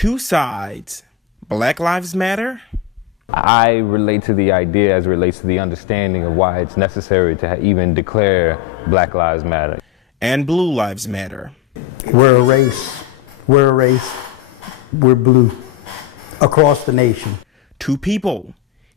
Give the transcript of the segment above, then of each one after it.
Two sides. Black Lives Matter? I relate to the idea as it relates to the understanding of why it's necessary to even declare Black Lives Matter. And Blue Lives Matter. We're a race. We're a race. We're blue. Across the nation. Two people,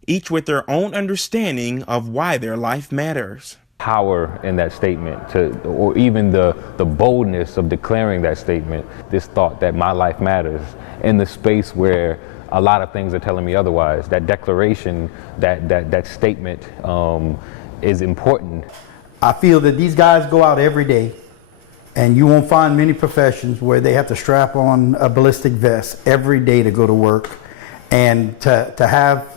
each with their own understanding of why their life matters. Power in that statement, or even the boldness of declaring that statement, this thought that my life matters in the space where a lot of things are telling me otherwise. That declaration, that statement is important. I feel that these guys go out every day, and you won't find many professions where they have to strap on a ballistic vest every day to go to work. And to have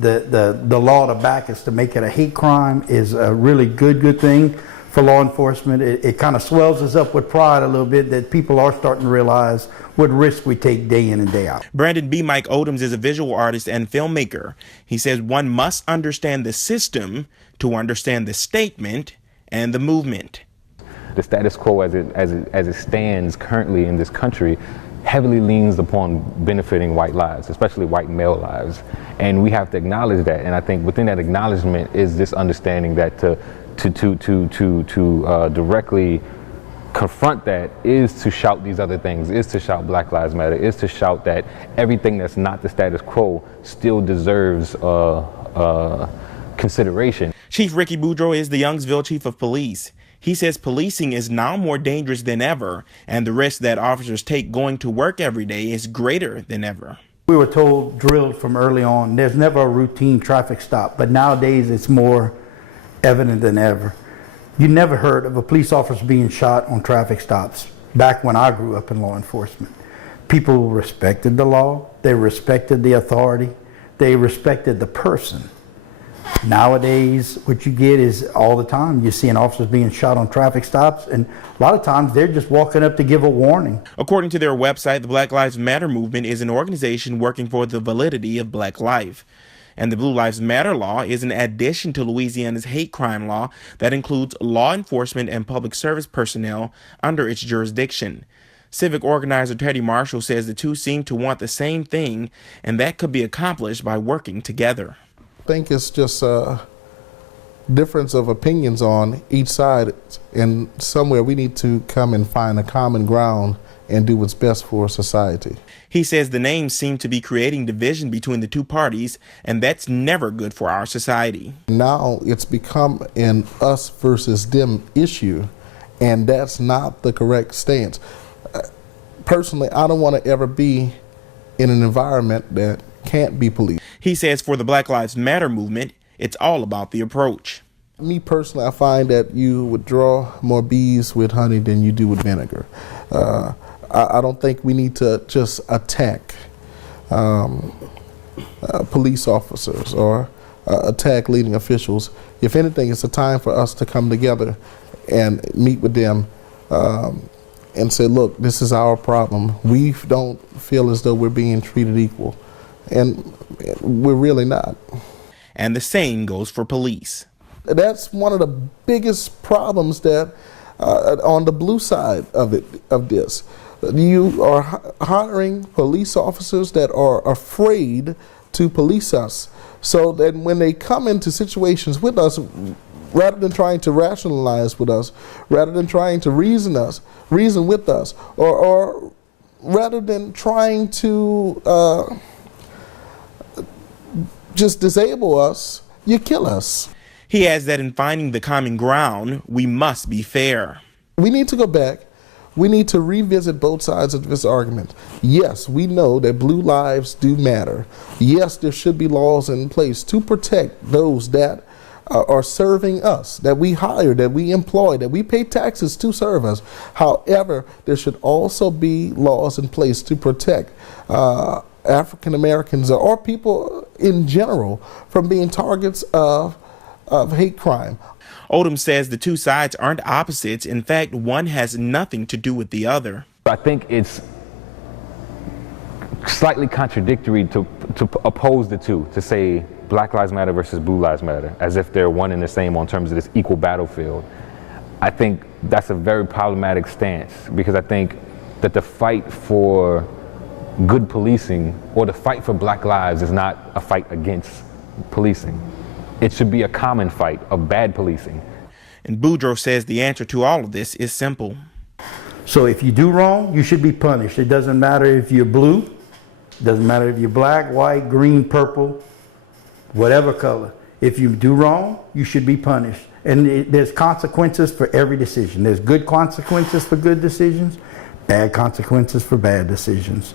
the law to back us to make it a hate crime is a really good thing for law enforcement. It kind of swells us up with pride a little bit that people are starting to realize what risk we take day in and day out. Brandon B. Mike Odoms is a visual artist and filmmaker. He says one must understand the system to understand the statement and the movement. The status quo as it stands currently in this country heavily leans upon benefiting white lives, especially white male lives. And we have to acknowledge that. And I think within that acknowledgement is this understanding that to directly confront that is to shout these other things, is to shout Black Lives Matter, is to shout that everything that's not the status quo still deserves consideration. Chief Ricky Boudreaux is the Youngsville Chief of Police. He says policing is now more dangerous than ever, and the risk that officers take going to work every day is greater than ever. We were told, drilled from early on, there's never a routine traffic stop, but nowadays it's more evident than ever. You never heard of a police officer being shot on traffic stops back when I grew up in law enforcement. People respected the law, they respected the authority, they respected the person. Nowadays, what you get is all the time you're seeing officers being shot on traffic stops, and a lot of times they're just walking up to give a warning. According to their website, the Black Lives Matter movement is an organization working for the validity of black life. And the Blue Lives Matter law is an addition to Louisiana's hate crime law that includes law enforcement and public service personnel under its jurisdiction. Civic organizer Teddy Marshall says the two seem to want the same thing, and that could be accomplished by working together. I think it's just a difference of opinions on each side, and somewhere we need to come and find a common ground and do what's best for society. He says the names seem to be creating division between the two parties, and that's never good for our society. Now it's become an us versus them issue, and that's not the correct stance. Personally, I don't want to ever be in an environment that can't be policed. He says for the Black Lives Matter movement, it's all about the approach. Me personally, I find that you would draw more bees with honey than you do with vinegar. I don't think we need to just attack police officers or attack leading officials. If anything, it's a time for us to come together and meet with them and say, look, this is our problem. We don't feel as though we're being treated equal. And we're really not. And the same goes for police. That's one of the biggest problems that on the blue side of this. You are hiring police officers that are afraid to police us, so that when they come into situations with us, rather than trying to rationalize with us, rather than trying to reason with us, or rather than trying to just disable us, you kill us. He adds that in finding the common ground, we must be fair. We need to go back. We need to revisit both sides of this argument. Yes, we know that blue lives do matter. Yes, there should be laws in place to protect those that are serving us, that we hire, that we employ, that we pay taxes to serve us. However, there should also be laws in place to protect African Americans or people in general from being targets of hate crime. Odom says the two sides aren't opposites. In fact, one has nothing to do with the other. I think it's slightly contradictory to oppose the two, to say Black Lives Matter versus Blue Lives Matter, as if they're one and the same on terms of this equal battlefield. I think that's a very problematic stance, because I think that the fight for good policing or the fight for black lives is not a fight against policing. It should be a common fight of bad policing. And Boudreaux says the answer to all of this is simple. So if you do wrong, you should be punished. It doesn't matter if you're blue, it doesn't matter if you're black, white, green, purple, whatever color. If you do wrong, you should be punished. And there's consequences for every decision. There's good consequences for good decisions, bad consequences for bad decisions.